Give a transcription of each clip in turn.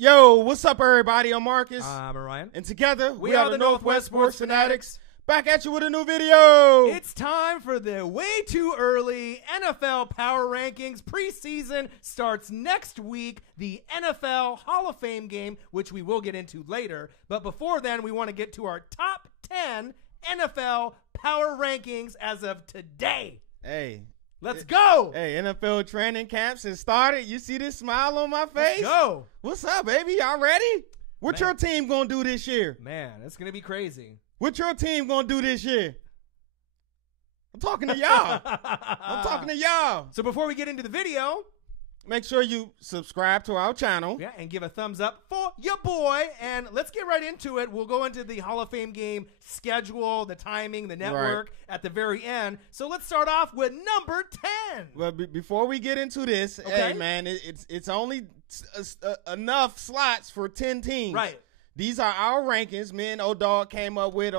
Yo, what's up, everybody? I'm Marcus. I'm Orion. And together, we are the Northwest Sports Fanatics. Back at you with a new video. It's time for the way too early NFL Power Rankings. Preseason starts next week. The NFL Hall of Fame game, which we will get into later. But before then, we want to get to our top 10 NFL Power Rankings as of today. Hey. Let's go. Hey, NFL training camps has started. You see this smile on my face? Let's go. What's up, baby? Y'all ready? What your team going to do this year? Man, it's going to be crazy. What your team going to do this year? I'm talking to y'all. I'm talking to y'all. So before we get into the video, make sure you subscribe to our channel. Yeah, and give a thumbs up for your boy. And let's get right into it. We'll go into the Hall of Fame game schedule, the timing, the network at the very end. So let's start off with number 10. Well, before we get into this, hey, man, it's only enough slots for 10 teams. Right. These are our rankings. Me and O-Dog came up with,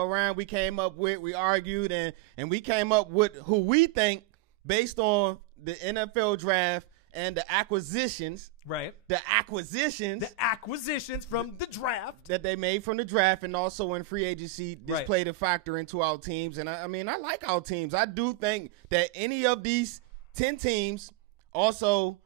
we argued, and we came up with who we think, based on the NFL draft and the acquisitions. Right. The acquisitions from the draft. That they made from the draft, and also in free agency, this played a factor into our teams. And I mean, I like our teams. I do think that any of these 10 teams also...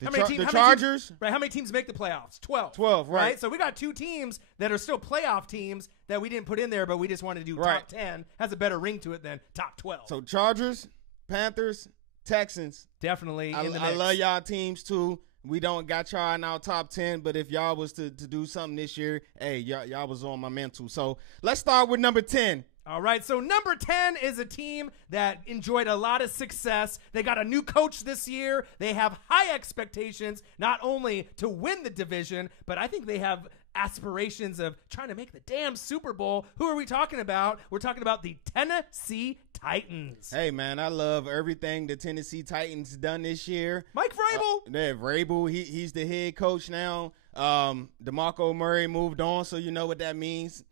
The Chargers. How many teams make the playoffs? 12. 12, right. So we got two teams that are still playoff teams that we didn't put in there, but we just wanted to do top 10. Has a better ring to it than top 12. So Chargers, Panthers, Texans. Definitely in the mix. I love y'all teams, too. We don't got y'all in our top 10, but if y'all was to do something this year, hey, y'all was on my mental. So let's start with number 10. All right, so number 10 is a team that enjoyed a lot of success. They got a new coach this year. They have high expectations, not only to win the division, but I think they have aspirations of trying to make the damn Super Bowl. Who are we talking about? We're talking about the Tennessee Titans. Hey, man, I love everything the Tennessee Titans done this year. Mike Vrabel. Vrabel, he's the head coach now. DeMarco Murray moved on, so you know what that means.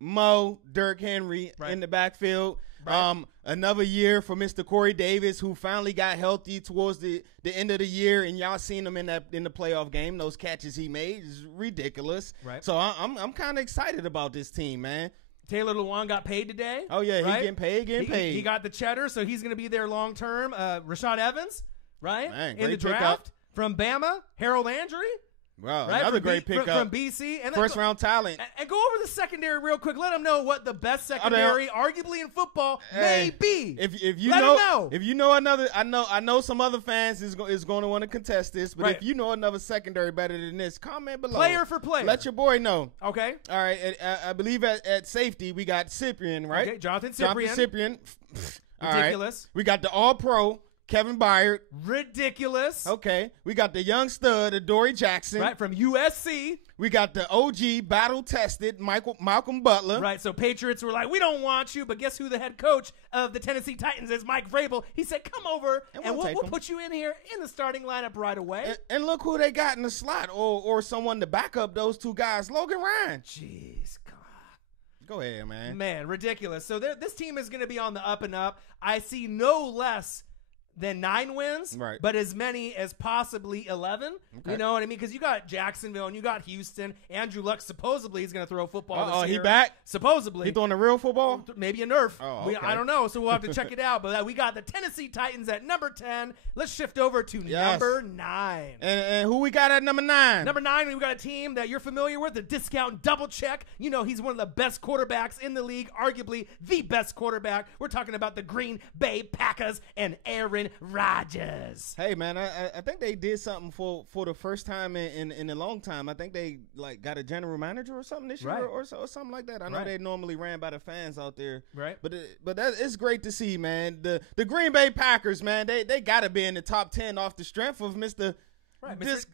Mo, Derrick Henry in the backfield. Another year for Mr. Corey Davis, who finally got healthy towards the end of the year, and y'all seen him in the playoff game. Those catches he made is ridiculous. Right. So I'm kind of excited about this team, man. Taylor Lewan got paid today. Oh yeah, he's getting paid. He got the cheddar, so he's going to be there long term. Rashad Evans, right, man, in the draft from Bama. Harold Landry. Wow, another great pickup from BC. And first-round talent. And go over the secondary real quick. Let them know what the best secondary, arguably in football, may be. If you Let them know. If you know another, I know some other fans is going to want to contest this, but if you know another secondary better than this, comment below. Player for player. Let your boy know. Okay. All right. I believe at safety we got Cyprian, right? Okay, Jonathan Cyprian. Ridiculous. Right. We got the All-Pro Kevin Byard. Ridiculous. Okay. We got the young stud, Adoree Jackson. Right, from USC. We got the OG, battle-tested Malcolm Butler. Right, so Patriots were like, we don't want you, but guess who the head coach of the Tennessee Titans is? Mike Vrabel. He said, come over, and we'll put you in here in the starting lineup right away. And look who they got in the slot, or someone to back up those two guys, Logan Ryan. Jeez, God. Go ahead, man. Man, ridiculous. So this team is going to be on the up and up. I see no less than 9 wins, but as many as possibly 11. Okay. You know what I mean? Because you got Jacksonville and you got Houston. Andrew Luck supposedly is going to throw football this year. He back? Supposedly. He throwing the real football? Maybe a Nerf. Oh, okay. I don't know, so we'll have to check it out. But we got the Tennessee Titans at number 10. Let's shift over to number 9. And who we got at number 9? Number 9, we've got a team that you're familiar with, the Discount Double Check. You know he's one of the best quarterbacks in the league, arguably the best quarterback. We're talking about the Green Bay Packers and Aaron Rodgers. Hey, man, I think they did something for the first time in a long time. I think they got a general manager or something this year or something like that. I know they normally ran by the fans out there. Right. But it's great to see, man. The Green Bay Packers, man, they got to be in the top 10 off the strength of Mr.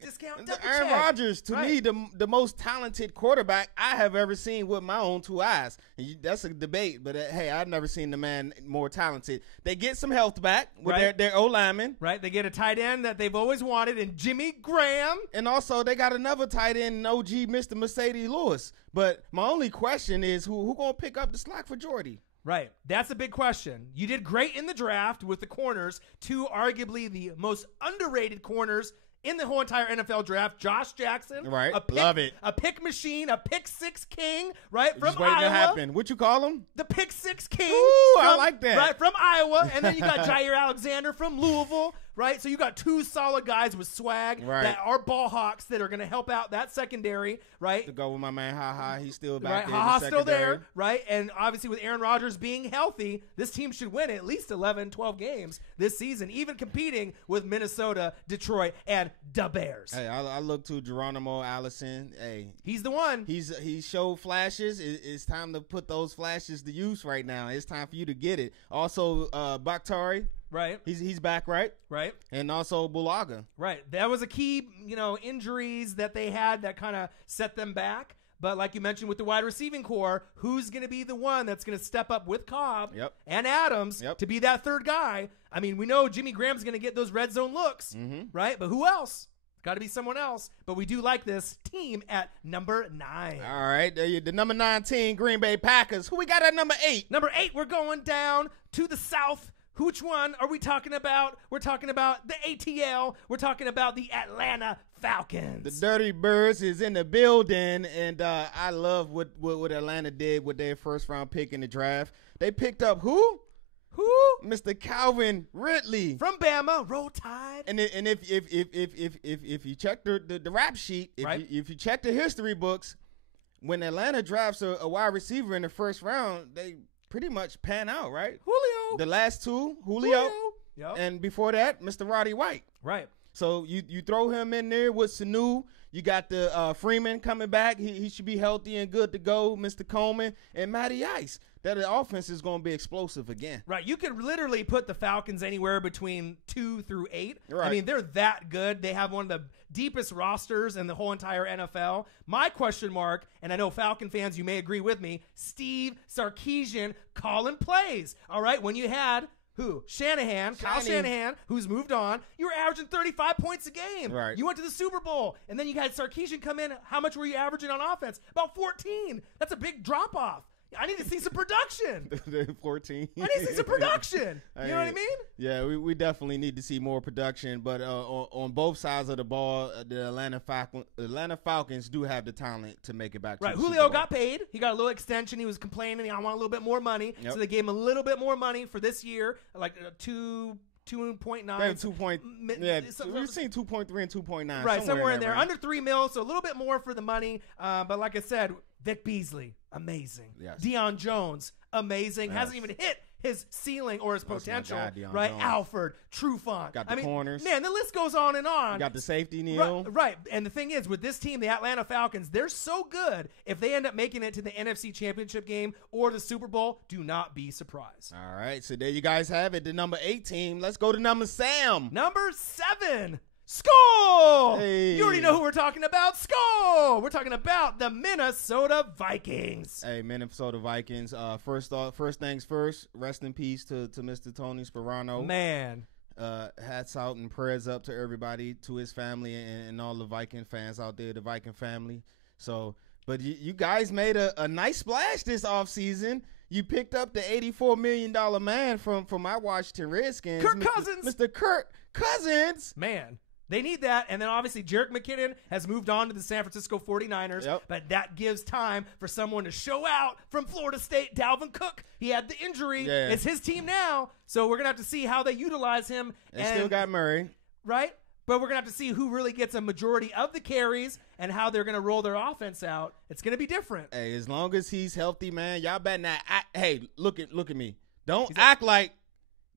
Discount Double Aaron Check. Rodgers, to me, the most talented quarterback I have ever seen with my own 2 eyes. And that's a debate, but hey, I've never seen the man more talented. They get some health back with their O-lineman. Right, they get a tight end that they've always wanted in Jimmy Graham. And also, they got another tight end in OG, Mr. Mercedes Lewis. But my only question is, who going to pick up the slack for Jordy? Right. That's a big question. You did great in the draft with the corners, 2 arguably the most underrated corners in the whole entire NFL draft. Josh Jackson. Right. Love it. A pick machine, a pick six king, right? From Just waiting Iowa. to happen. What you call him? The pick six king. Ooh, I like that. Right, from Iowa. And then you got Jair Alexander from Louisville, right? So you got two solid guys with swag that are ball hawks that are going to help out that secondary, right? To go with my man, Ha-Ha. He's still Right, back there. Ha-Ha's still there, right? And obviously with Aaron Rodgers being healthy, this team should win at least 11, 12 games this season, even competing with Minnesota, Detroit, and the Bears. Hey, I look to Geronimo Allison. Hey, he's the one. He showed flashes. It's time to put those flashes to use right now. It's time for you to get it. Also, Bakhtari. Right. He's back, right? Right. And also Bulaga. Right. That was a key, injuries that they had that kind of set them back. But like you mentioned with the wide receiving core, who's going to be the one that's going to step up with Cobb and Adams to be that third guy? I mean, we know Jimmy Graham's going to get those red zone looks, right? But who else? Got to be someone else. But we do like this team at number 9. All right. The number 19 Green Bay Packers. Who we got at number 8? Number 8, we're going down to the south. Which one are we talking about? We're talking about the ATL. We're talking about the Atlanta Falcons. The Dirty Birds is in the building, and I love what Atlanta did with their first-round pick in the draft. They picked up who? Who? Mr. Calvin Ridley from Bama. Roll Tide. And if you check the rap sheet, if you check the history books, when Atlanta drafts a wide receiver in the first round, they pretty much pan out, right? Julio. The last two, Julio. Yep. And before that, Mr. Roddy White. Right. So you throw him in there with Sanu. You got the Freeman coming back. He should be healthy and good to go. Mr. Coleman and Matty Ice. That the offense is going to be explosive again. Right. You could literally put the Falcons anywhere between 2 through 8. Right. I mean, they're that good. They have one of the deepest rosters in the whole entire NFL. My question mark, and I know Falcon fans, you may agree with me, Steve Sarkisian calling plays. All right. When you had who? Kyle Shanahan, who's moved on. You were averaging 35 points a game. Right. You went to the Super Bowl, and then you had Sarkisian come in. How much were you averaging on offense? About 14. That's a big drop-off. I need to see some production. 14. I need to see some production. You know what I mean? Yeah, we definitely need to see more production. But on both sides of the ball, the Atlanta Falcons do have the talent to make it back to right. the Julio Super Bowl. got paid. He got a little extension. He was complaining, I want a little bit more money. Yep. So they gave him a little bit more money for this year, like 2.9. 2 point. Yeah, we've seen 2.3 and 2.9. Right, somewhere in there. Range. Under $3 million, so a little bit more for the money. But like I said, Vic Beasley, amazing. Yes. Deion Jones, amazing. Yes. Hasn't even hit his ceiling or his potential. God, Deion right, Jones. Alford, Trufant. Got the corners. Man, the list goes on and on. Got the safety, Neal. Right. And the thing is, with this team, the Atlanta Falcons, they're so good. If they end up making it to the NFC Championship game or the Super Bowl, do not be surprised. All right, so there you guys have it. The number 8 team. Let's go to number Sam. Number 7. Skol! Hey. You already know who we're talking about. Skol! We're talking about the Minnesota Vikings. Hey, Minnesota Vikings. First things first. Rest in peace to Mr. Tony Sperano. Man. Hats out and prayers up to everybody, to his family and all the Viking fans out there, the Viking family. So, but you guys made a nice splash this offseason. You picked up the $84 million man from my Washington Redskins. Kirk Cousins. Mr. Kirk Cousins. Man. They need that, and then obviously Jerick McKinnon has moved on to the San Francisco 49ers, but that gives time for someone to show out from Florida State, Dalvin Cook. He had the injury. Yeah. It's his team now, so we're going to have to see how they utilize him. And still got Murray. Right? But we're going to have to see who really gets a majority of the carries and how they're going to roll their offense out. It's going to be different. Hey, as long as he's healthy, man, y'all better not hey, look at me. Don't act like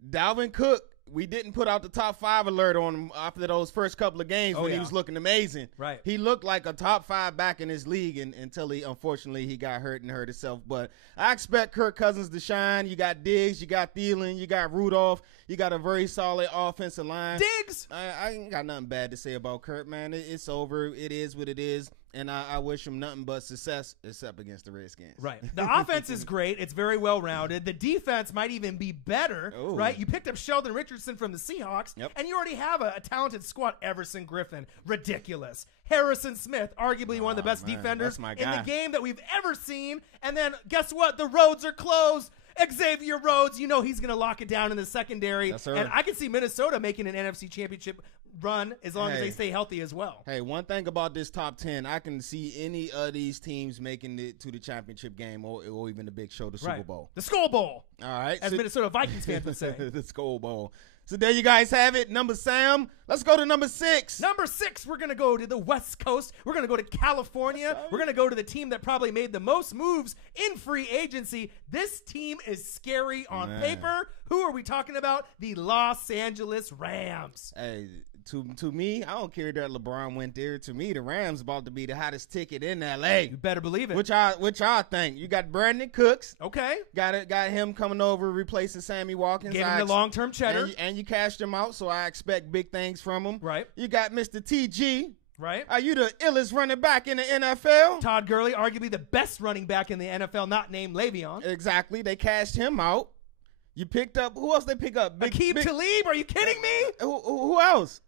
Dalvin Cook. We didn't put out the top 5 alert on him after those first couple of games when he was looking amazing. Right. He looked like a top 5 back in his league until unfortunately he got hurt and hurt himself. But I expect Kirk Cousins to shine. You got Diggs, you got Thielen, you got Rudolph. You got a very solid offensive line. Diggs! I ain't got nothing bad to say about Kirk, man. It's over. It is what it is. And I wish him nothing but success except against the Redskins. Right. The offense is great. It's very well-rounded. The defense might even be better, right? You picked up Sheldon Richardson from the Seahawks, and you already have a talented squad. Everson Griffin, ridiculous. Harrison Smith, arguably one of the best defenders in the game that we've ever seen. And then guess what? The roads are closed. Xavier Rhodes, you know he's going to lock it down in the secondary. Yes, sir. And I can see Minnesota making an NFC Championship run as long as they stay healthy as well. Hey, one thing about this top 10, I can see any of these teams making it to the championship game or even the big show, the Super Bowl. The Skull Bowl. All right. As Minnesota Vikings fans would say. The Skull Bowl. So there you guys have it. Number Sam. Let's go to number 6. Number 6, we're going to go to the West Coast. We're going to go to California. We're going to go to the team that probably made the most moves in free agency. This team is scary on paper. Who are we talking about? The Los Angeles Rams. Hey, to me, I don't care that LeBron went there. To me, the Rams about to be the hottest ticket in LA. You better believe it. Which I think. You got Brandon Cooks. Okay. Got him coming over replacing Sammy Watkins. Gave him the long-term cheddar. And you cashed him out, so I expect big things from him. Right. You got Mr. TG. Right. Are you the illest running back in the NFL? Todd Gurley, arguably the best running back in the NFL, not named Le'Veon. Exactly. They cashed him out. You picked up, who else they pick up? Aqib Talib, are you kidding me? Who else?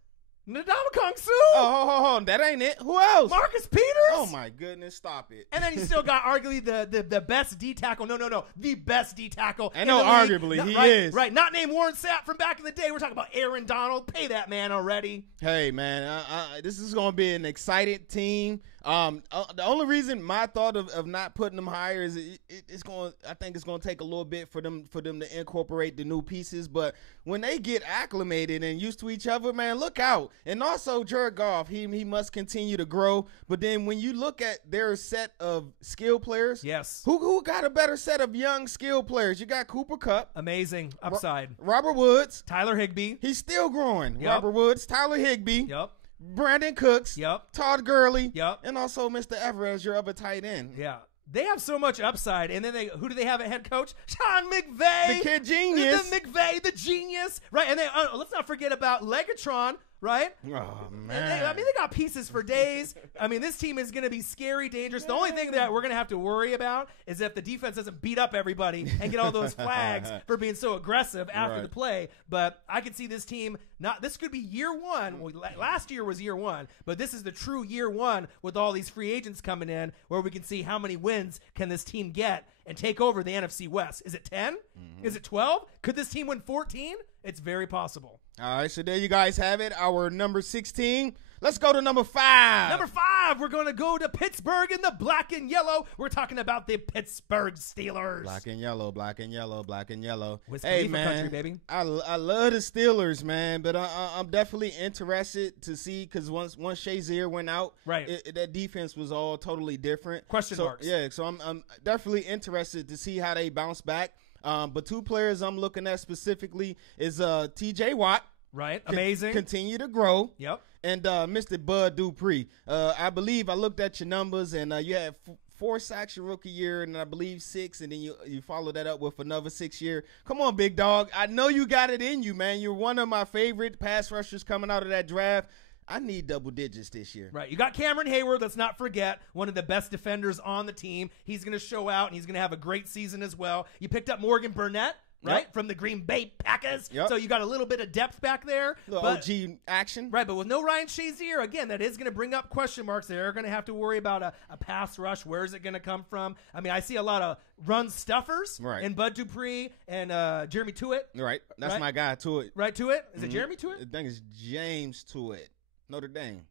Ndamukong Suh. Oh, that ain't it. Who else? Marcus Peters. Oh my goodness, stop it. And then you still got arguably the best D tackle. No, the best D tackle. And no, arguably he is. Right, not named Warren Sapp from back in the day. We're talking about Aaron Donald. Pay that man already. Hey man, this is going to be an excited team. The only reason my thought of not putting them higher is I think it's going to take a little bit for them to incorporate the new pieces. But when they get acclimated and used to each other, man, look out. And also Jared Goff, he must continue to grow. But then when you look at their set of skill players, yes, who got a better set of young skill players? You got Cooper Kupp, amazing upside. Robert Woods, Tyler Higbee, he's still growing. Yep. Robert Woods, Tyler Higbee. Yep. Brandon Cooks, Todd Gurley, and also Mr. Everett, your other tight end. Yeah. They have so much upside, and then who do they have at head coach? Sean McVay. The kid genius. The McVay, the genius. Right, and then let's not forget about Legatron, right? Oh, man. They got pieces for days. I mean, this team is going to be scary, dangerous. The only thing that we're going to have to worry about is if the defense doesn't beat up everybody and get all those flags for being so aggressive after the play. But I could see this team this could be year one. Well, last year was year one, but this is the true year one with all these free agents coming in where we can see how many wins can this team get and take over the NFC West. Is it 10? Mm-hmm. Is it 12? Could this team win 14? It's very possible. All right, so there you guys have it. Our number 16. Let's go to number 5. Number 5, we're going to go to Pittsburgh in the black and yellow. We're talking about the Pittsburgh Steelers. Black and yellow, black and yellow, black and yellow. Hey, man, country, baby. I love the Steelers, man, but I'm definitely interested to see because once Shazier went out, that defense was all totally different. Question marks. Yeah, so I'm definitely interested to see how they bounce back. But 2 players I'm looking at specifically is T.J. Watt. Right, amazing. Continue to grow. Yep. And Mr. Bud Dupree. I believe I looked at your numbers, and you had 4 sacks your rookie year, and I believe 6, and then you follow that up with another 6 year. Come on, big dog. I know you got it in you, man. You're one of my favorite pass rushers coming out of that draft. I need double digits this year. Right. You got Cameron Hayward, let's not forget, one of the best defenders on the team. He's going to show out, and he's going to have a great season as well. You picked up Morgan Burnett. Right, from the Green Bay Packers. Yep. So you got a little bit of depth back there. OG action. Right, but with no Ryan Shazier, again, that is going to bring up question marks. They're going to have to worry about a pass rush. Where is it going to come from? I mean, I see a lot of run stuffers in Bud Dupree and Jeremy Tuitt. Right, that's my guy, Tuitt. Right, Tuitt? Is it Jeremy Tuitt? I think it's James Tuitt. Notre Dame.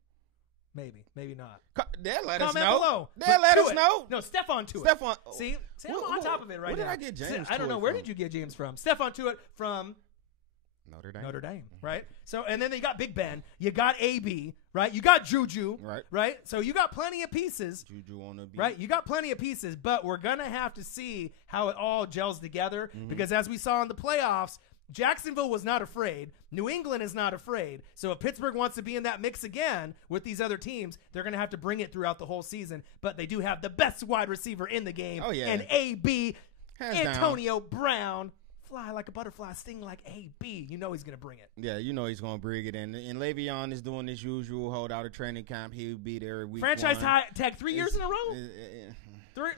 Maybe not. They'll let us know. Below. They'll let us know. No, Stephon Tuitt. See, I'm on top of it right now. Where did I get James? I don't know. Where did you get James from? Stephon Tuitt from Notre Dame, right? So, and then you got Big Ben. You got AB, right? You got Juju, right? So you got plenty of pieces. Juju on the beat. Right? You got plenty of pieces, but we're going to have to see how it all gels together because as we saw in the playoffs, Jacksonville was not afraid. New England is not afraid. So if Pittsburgh wants to be in that mix again with these other teams, they're going to have to bring it throughout the whole season. But they do have the best wide receiver in the game. Oh, yeah. And AB, Antonio down. Brown, fly like a butterfly, sting like AB. You know he's going to bring it. Yeah, you know he's going to bring it. And Le'Veon is doing his usual hold out of training camp. He'll be there week Franchise one. tag 3 years in a row? 3.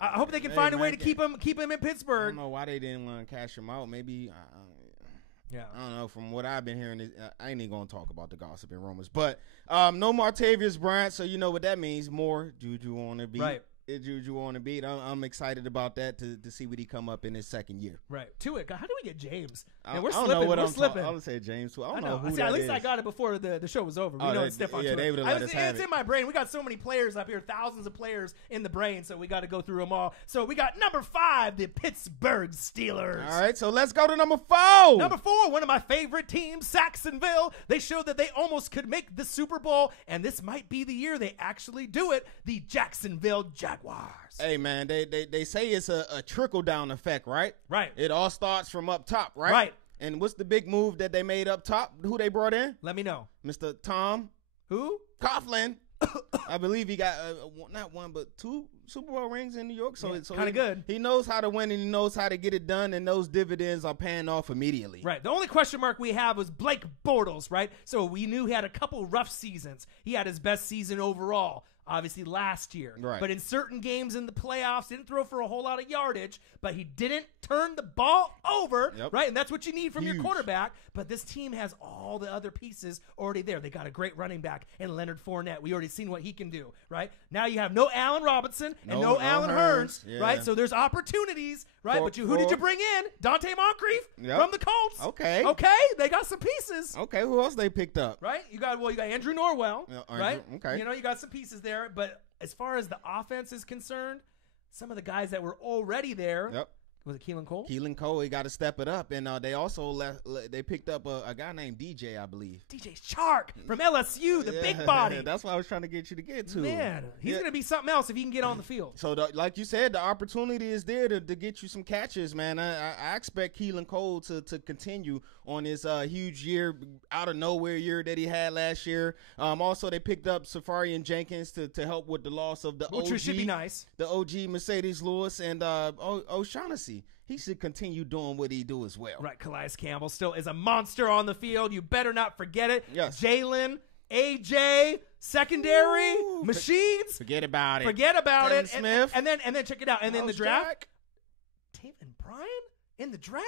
I hope they can find a way to keep him in Pittsburgh. I don't know why they didn't want to cash him out. Maybe, I don't know. From what I've been hearing, I ain't even going to talk about the gossip and rumors. But no Martavius Bryant, so you know what that means. More Juju on the beat. Right. Juju on the beat. I'm excited about that to see what he come up in his second year. Right. To it. How do we get James? I we're don't slipping. know what we're I'm slipping. I would say James. I don't know who that at least is. I got it before the show was over. We know it's stiff on yeah, Twitter. they would have let us have It's it. in my brain. We got so many players up here, thousands of players in the brain, so we got to go through them all. So we got number 5, the Pittsburgh Steelers. All right, so let's go to number 4. Number 4, one of my favorite teams, Saxonville. They showed that they almost could make the Super Bowl, and this might be the year they actually do it. The Jacksonville Jaguars. Hey, man, they say it's a trickle-down effect, right? Right. It all starts from up top, right? Right. And what's the big move that they made up top? Who they brought in? Let me know. Mr. Tom Who? Coughlin. I believe he got not one but 2 Super Bowl rings in New York. So it's kind of good. He knows how to win and he knows how to get it done, and those dividends are paying off immediately. Right. The only question mark we have was Blake Bortles, right? So we knew he had a couple rough seasons. He had his best season overall, obviously last year. Right. But in certain games in the playoffs, didn't throw for a whole lot of yardage, but he didn't turn the ball over, right? And that's what you need from your quarterback. But this team has all the other pieces already there. They got a great running back in Leonard Fournette. We already seen what he can do, right? Now you have no Allen Robinson and no Allen Hurns, right? So there's opportunities, right? But who did you bring in? Dante Moncrief from the Colts. Okay. They got some pieces. Okay, who else they picked up? Right? You got Andrew Norwell, right? Okay. You know, you got some pieces there. But as far as the offense is concerned, some of the guys that were already there. Yep. Was it Keelan Cole? Keelan Cole, he got to step it up. And they also they picked up a guy named DJ, I believe. DJ Chark from LSU, the big body. That's what I was trying to get you to get to. Man, he's going to be something else if he can get on the field. So, like you said, the opportunity is there to get you some catches, man. I expect Keelan Cole to continue on his huge year, out of nowhere year that he had last year. Also, they picked up Safarian Jenkins to help with the loss of the OG. Which should be nice. The OG Mercedes Lewis and O'Shaughnessy. He should continue doing what he do as well. Right, Calais Campbell still is a monster on the field. You better not forget it. Yes. Jalen, AJ, secondary, machines. Forget about it. Forget about it. Smith. And then check it out. And then the draft. Jack. Taven Bryan in the draft?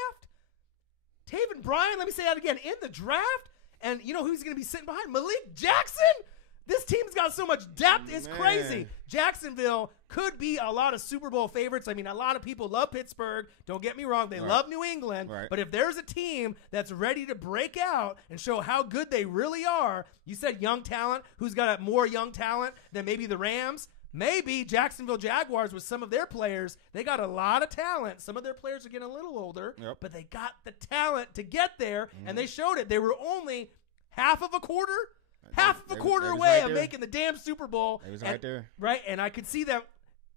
Taven Bryan, let me say that again, in the draft? And you know who's going to be sitting behind? Malik Jackson? This team's got so much depth. It's crazy. Jacksonville could be a lot of Super Bowl favorites. I mean, a lot of people love Pittsburgh. Don't get me wrong. They love New England. Right. But if there's a team that's ready to break out and show how good they really are, you said young talent, who's got more young talent than maybe the Rams? Maybe Jacksonville Jaguars with some of their players. They got a lot of talent. Some of their players are getting a little older, but they got the talent to get there, and they showed it. They were only half of a quarter away of making the damn Super Bowl. It was right there. Right, and I could see them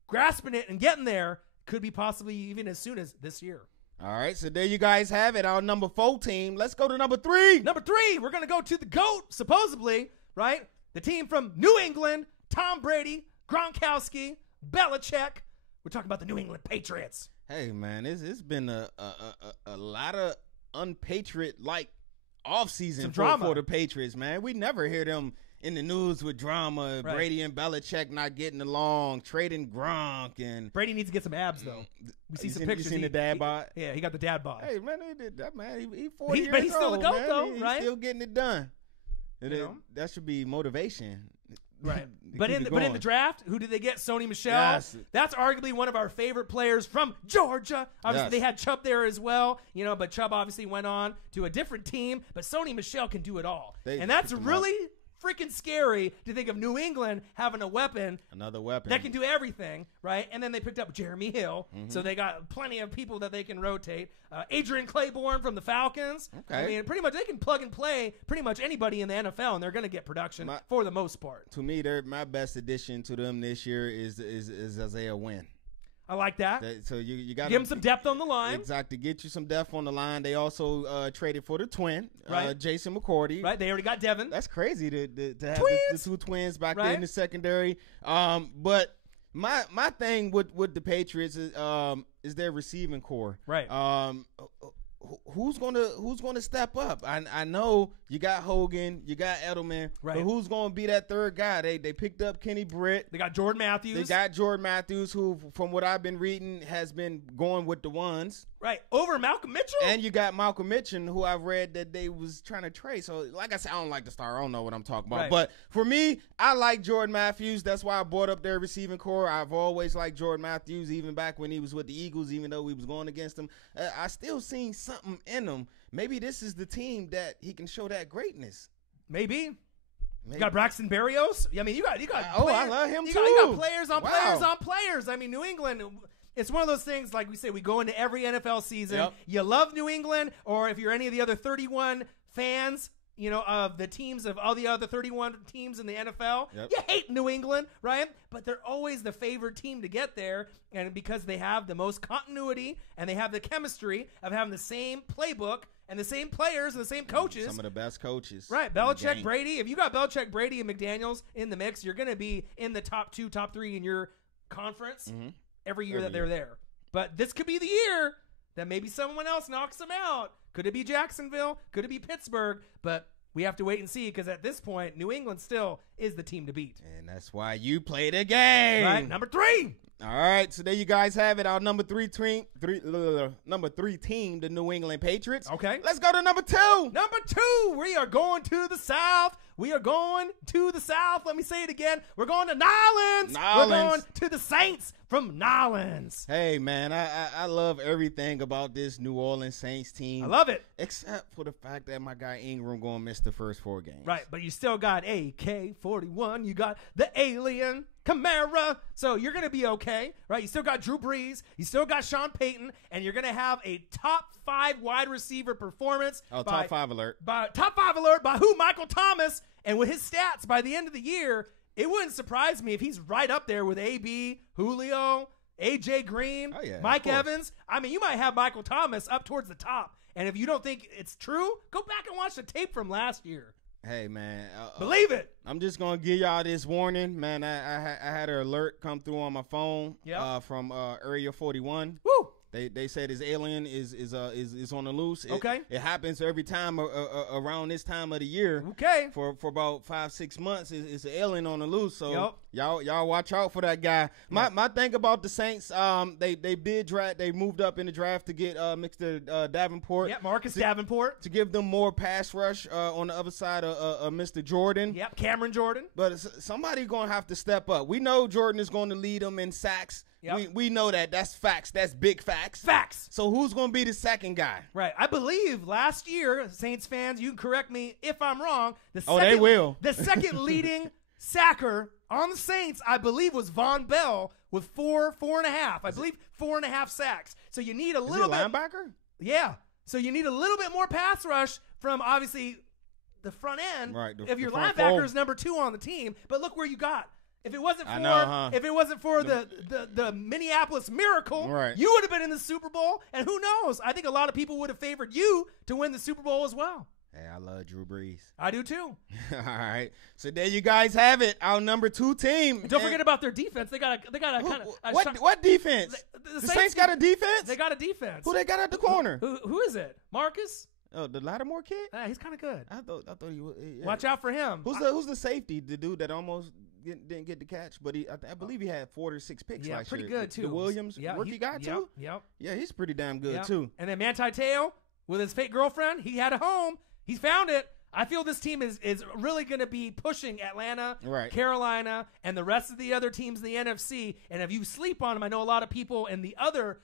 grasping it and getting there. Could be possibly even as soon as this year. All right, so there you guys have it, our number 4 team. Let's go to number 3. Number 3, we're going to go to the GOAT, supposedly, right? The team from New England, Tom Brady, Gronkowski, Belichick. We're talking about the New England Patriots. Hey, man, it's been a lot of unpatriot-like offseason for the Patriots, man. We never hear them in the news with drama. Right. Brady and Belichick not getting along, trading Gronk. And Brady needs to get some abs, though. We see some pictures. You seen the dad bod? Yeah, he got the dad bod. Hey, man, they did that, man. He 40 years old, but he's still the GOAT, man. though, He's right? still getting it done. That should be motivation. Right. But in the draft, who did they get? Sony Michel. Yes. That's arguably one of our favorite players from Georgia. Obviously, they had Chubb there as well, but Chubb obviously went on to a different team. But Sony Michel can do it all. And that's really freaking scary to think of New England having another weapon that can do everything, right? And then they picked up Jeremy Hill, so they got plenty of people that they can rotate. Adrian Claiborne from the Falcons. Okay. I mean, pretty much they can plug and play pretty much anybody in the NFL, and they're going to get production for the most part. To me, my best addition to them this year is Isaiah Wynn. I like that. So you got to give them some depth on the line. Exactly. Get you some depth on the line. They also traded for the twin, Jason McCourty. Right. They already got Devin. That's crazy to have the 2 twins back there in the secondary. But my thing with the Patriots is their receiving core. Right. Who's gonna step up? I know you got Hogan, you got Edelman, but who's gonna be that third guy? They picked up Kenny Britt. They got Jordan Matthews. Who, from what I've been reading, has been going with the ones. Right, over Malcolm Mitchell? And you got Malcolm Mitchell, who I've read that they was trying to trade. So, like I said, I don't like the star. I don't know what I'm talking about. Right. But for me, I like Jordan Matthews. That's why I brought up their receiving core. I've always liked Jordan Matthews, even back when he was with the Eagles, even though we was going against him. I still seen something in him. Maybe this is the team that he can show that greatness. Maybe. You got Braxton Berrios. I mean, you got. Oh, I love him too. You got players on Wow. players on players. I mean, New England. It's one of those things, like we say, we go into every NFL season. Yep. You love New England, or if you're any of the other 31 fans, of the teams of all the other 31 teams in the NFL, Yep. you hate New England, right? But they're always the favored team to get there, and because they have the most continuity and they have the chemistry of having the same playbook and the same players and the same coaches. Some of the best coaches. Right, Belichick, Brady. If you got Belichick, Brady, and McDaniels in the mix, you're going to be in the top 2, top 3 in your conference every year that they're there. But this could be the year that maybe someone else knocks them out. Could it be Jacksonville? Could it be Pittsburgh? But we have to wait and see, because at this point, New England still is the team to beat. And that's why you play the game. Right, number 3. All right, so there you guys have it. Our number three team, the New England Patriots. Okay. Let's go to number 2. Number 2, we are going to the South. We are going to the South. Let me say it again. We're going to Nolans. We're going to the Saints from Nolans. Hey, man, I love everything about this New Orleans Saints team. I love it. Except for the fact that my guy Ingram going to miss the first 4 games. Right, but you still got AK-41. You got the Alien, Kamara. So you're going to be okay, right? You still got Drew Brees. You still got Sean Payton. And you're going to have a top 5 wide receiver performance. Top 5 alert. Top 5 alert by who? Michael Thomas. And with his stats by the end of the year, it wouldn't surprise me if he's right up there with AB, Julio, AJ Green, Mike Evans. I mean, you might have Michael Thomas up towards the top. And if you don't think it's true, go back and watch the tape from last year. Hey, man. Believe it. I'm just going to give y'all this warning. Man, I had an alert come through on my phone from Area 41. Woo! They said his alien is on the loose. It happens every time around this time of the year. Okay. For about 5-6 months, it's an alien on the loose. So y'all watch out for that guy. My thing about the Saints, they did draft. They moved up in the draft to get Mr. Davenport. Yep, Marcus Davenport, to give them more pass rush on the other side of Mr. Jordan. Yep, Cameron Jordan. But somebody gonna have to step up. We know Jordan is going to lead them in sacks. Yep. We know that. That's facts. That's big facts. Facts. So who's going to be the second guy? Right. I believe last year, Saints fans, you can correct me if I'm wrong. They will. The second leading sacker on the Saints, I believe, was Von Bell with 4.5. I believe 4.5 sacks. So you need a little bit. Linebacker? Yeah. So you need a little bit more pass rush from obviously the front end. Right. If your linebacker is number 2 on the team, but look where you got. If it wasn't for the Minneapolis Miracle, you would have been in the Super Bowl. And who knows? I think a lot of people would have favored you to win the Super Bowl as well. Hey, I love Drew Brees. I do too. All right. So there you guys have it. Our number 2 team. And don't forget about their defense. They got a kind of what defense? The Saints got a defense? They got a defense. Who they got at the corner? Who is it? Marcus? Oh, the Lattimore kid? He's kind of good. I thought he was. Yeah. Watch out for him. Who's the safety? The dude that almost didn't get the catch, but I believe he had 4 or 6 picks. Yeah, last pretty year. good too. The Williams rookie guy too. Yep. Yeah, he's pretty damn good too. And then Manti Te'o with his fake girlfriend, he had a home. He's found it. I feel this team is really going to be pushing Atlanta, Carolina, and the rest of the other teams in the NFC. And if you sleep on them, I know a lot of people in the other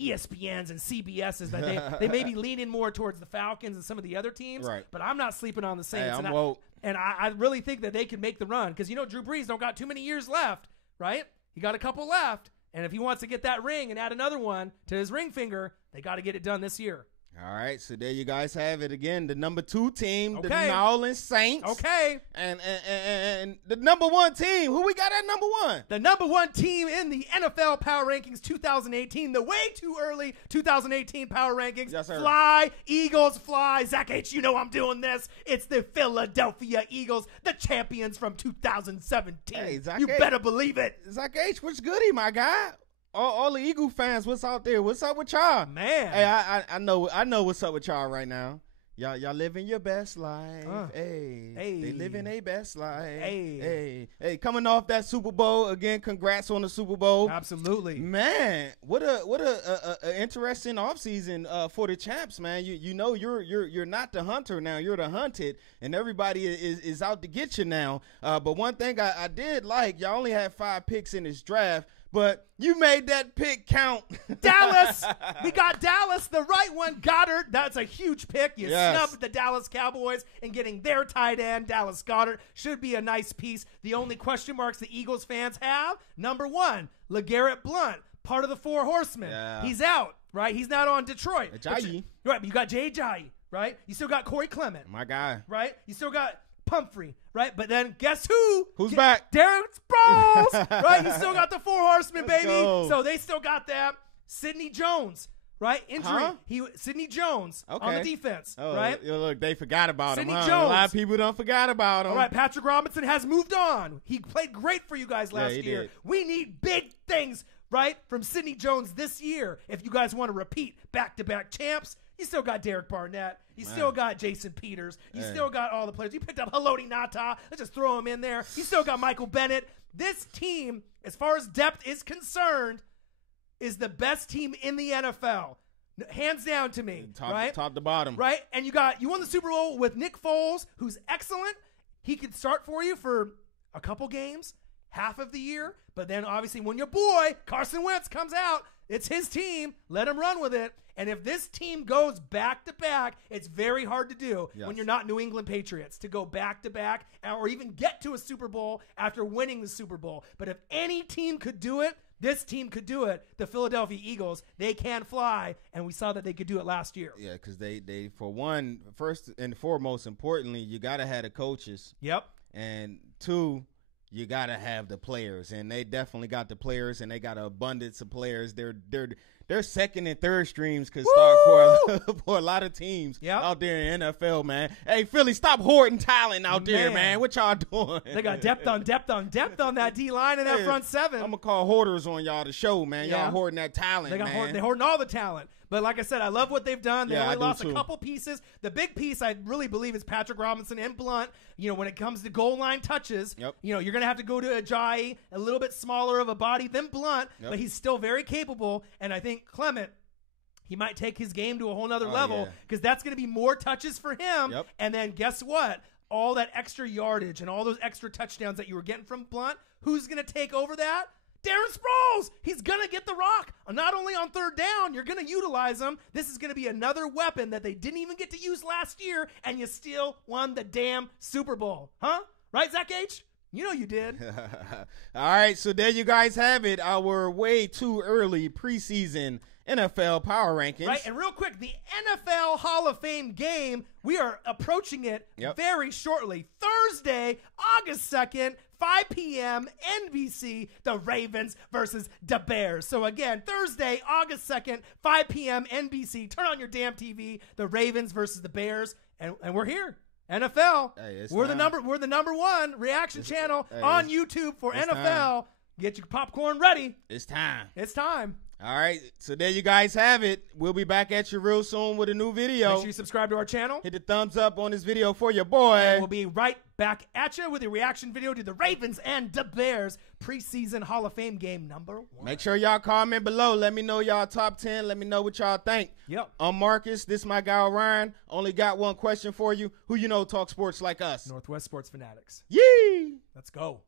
ESPNs and CBSs that they may be leaning more towards the Falcons and some of the other teams. Right. But I'm not sleeping on the Saints. Hey, and I really think that they can make the run because, Drew Brees don't got too many years left, right? He got a couple left. And if he wants to get that ring and add another one to his ring finger, they got to get it done this year. All right, so there you guys have it again. The number 2 team, the New Orleans Saints. Okay. And the number 1 team, who we got at number 1? The number 1 team in the NFL Power Rankings 2018, the way too early 2018 Power Rankings. Yes, sir. Fly, Eagles, fly. Zach H., you know I'm doing this. It's the Philadelphia Eagles, the champions from 2017. Hey, Zach you H. better believe it. Zach H., what's goody, my guy? All the Eagle fans, what's out there? What's up with y'all? Man. Hey, I know what's up with y'all right now. Y'all living your best life. Hey, they living a best life. Hey, coming off that Super Bowl again. Congrats on the Super Bowl. Absolutely, man. What a interesting offseason for the champs, man. You know you're not the hunter now. You're the hunted, and everybody is out to get you now. But one thing I did like, y'all only had 5 picks in this draft. But you made that pick count. Dallas. We got Dallas, the right one, Goddard. That's a huge pick. You snubbed the Dallas Cowboys in getting their tight end. Dallas Goddard should be a nice piece. The only question marks the Eagles fans have, number 1, LeGarrette Blount, part of the 4 horsemen. Yeah. He's out, right? He's not on Detroit. Ajayi. Right, but you got Jay Ajayi, right? You still got Corey Clement. My guy. Right? You still got Pumphrey, right? But then guess who? Who's back? Derek Sproles, right? You still got the 4 horsemen, baby. So they still got that. Sidney Jones, right? Injury. Sidney Jones on the defense, right? Look, they forgot about him. Jones. A lot of people don't forgot about him. All right, Patrick Robinson has moved on. He played great for you guys last year. Did. We need big things, right, from Sidney Jones this year. If you guys want to repeat back-to-back champs, you still got Derek Barnett. You still got Jason Peters. You still got all the players. You picked up Haloti Ngata. Let's just throw him in there. You still got Michael Bennett. This team, as far as depth is concerned, is the best team in the NFL. Hands down to me, right? Top to bottom. Right? And you won the Super Bowl with Nick Foles, who's excellent. He could start for you for a couple games, half of the year. But then, obviously, when your boy, Carson Wentz, comes out, it's his team. Let him run with it. And if this team goes back-to-back, it's very hard to do when you're not New England Patriots, to go back-to-back or even get to a Super Bowl after winning the Super Bowl. But if any team could do it, this team could do it. The Philadelphia Eagles, they can fly, and we saw that they could do it last year. Yeah, because they for one, first and foremost, importantly, you got to have the coaches. Yep. And 2, you got to have the players, and they definitely got the players, and they got an abundance of players. They're second and third streams could start for a lot of teams out there in the NFL, man. Hey, Philly, stop hoarding talent out there, man. What y'all doing? They got depth on depth on depth on that D-line and that front 7. I'm going to call hoarders on y'all to show, man. Y'all hoarding that talent, man. They're hoarding all the talent. But like I said, I love what they've done. They only lost a couple pieces. The big piece I really believe is Patrick Robinson and Blount. You know, when it comes to goal line touches, you know, you're going to have to go to Ajayi, a little bit smaller of a body than Blount, but he's still very capable. And I think Clement, he might take his game to a whole nother level because that's going to be more touches for him. And then guess what? All that extra yardage and all those extra touchdowns that you were getting from Blount, who's going to take over that? Darren Sproles, he's going to get the rock. Not only on 3rd down, you're going to utilize him. This is going to be another weapon that they didn't even get to use last year, and you still won the damn Super Bowl. Huh? Right, Zach H? You know you did. All right, so there you guys have it. Our way too early preseason NFL Power Rankings. Right, and real quick, the NFL Hall of Fame game, we are approaching it very shortly. Thursday, August 2nd, 5 p.m., NBC, the Ravens versus the Bears. So again, Thursday, August 2nd, 5 p.m., NBC. Turn on your damn TV, the Ravens versus the Bears, and we're here. NFL. Hey, we're the number 1 reaction channel on YouTube for NFL. Time. Get your popcorn ready. It's time. It's time. All right, so there you guys have it. We'll be back at you real soon with a new video. Make sure you subscribe to our channel. Hit the thumbs up on this video for your boy. And we'll be right back at you with a reaction video to the Ravens and the Bears preseason Hall of Fame game number 1. Make sure y'all comment below. Let me know y'all top 10. Let me know what y'all think. Yep. I'm Marcus. This is my guy, Ryan. Only got one question for you. Who you know talk sports like us? Northwest Sports Fanatics. Yee! Let's go.